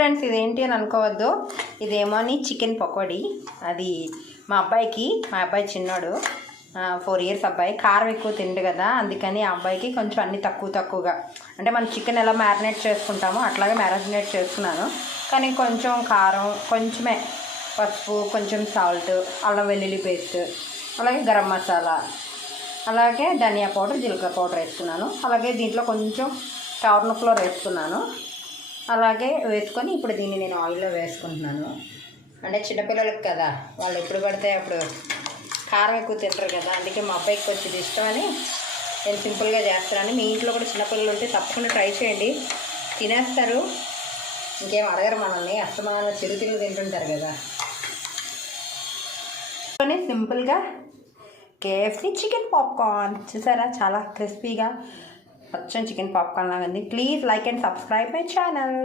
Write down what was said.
Friends, ఇదేంటి అని అనుకోవద్దు. ఇదేమో అని చికెన్ పకోడీ. అది మా అబ్బాయి చిన్నోడు 4 years అబ్బాయి కారం ఎక్కువ తిండు కదా, అందుకని ఆ అబ్బాయికి కొంచెం అన్నీ తక్కువగా అంటే మనం చికెన్ ఎలా మ్యారినేట్ చేసుకుంటామో అట్లాగే మ్యారినేట్ చేసుకున్నాను. కానీ కొంచెం కారం, కొంచెమే పసుపు, కొంచెం సాల్ట్, అల్లం వెల్లుల్లి పేస్ట్, అలాగే గరం మసాలా, అలాగే ధనియా పౌడర్, జీలకర్ర పౌడర్ వేసుకున్నాను. అలాగే దీంట్లో కొంచెం కార్న్ ఫ్లోర్ వేసుకున్నాను. అలాగే వేసుకొని ఇప్పుడు దీన్ని నేను ఆయిల్లో వేసుకుంటున్నాను. అంటే చిన్నపిల్లలకి కదా, వాళ్ళు ఎప్పుడు పడితే అప్పుడు కారం ఎక్కువ తింటారు కదా, అందుకే మా అబ్బాయికి కొంచెం ఇష్టమని నేను సింపుల్గా చేస్తున్నాను. మీ ఇంట్లో కూడా చిన్నపిల్లలు ఉంటే తప్పకుండా ట్రై చేయండి, తినేస్తారు, ఇంకేం అడగరు మనల్ని. అస్తమానం చిరుతిళ్ళు తింటుంటారు కదా. సింపుల్గా KFC చికెన్ పాప్కార్న్ చూసారా, చాలా క్రిస్పీగా అచ్చం చికెన్ పాప్కార్న్ లాగా ఉంది. Please like and subscribe my channel.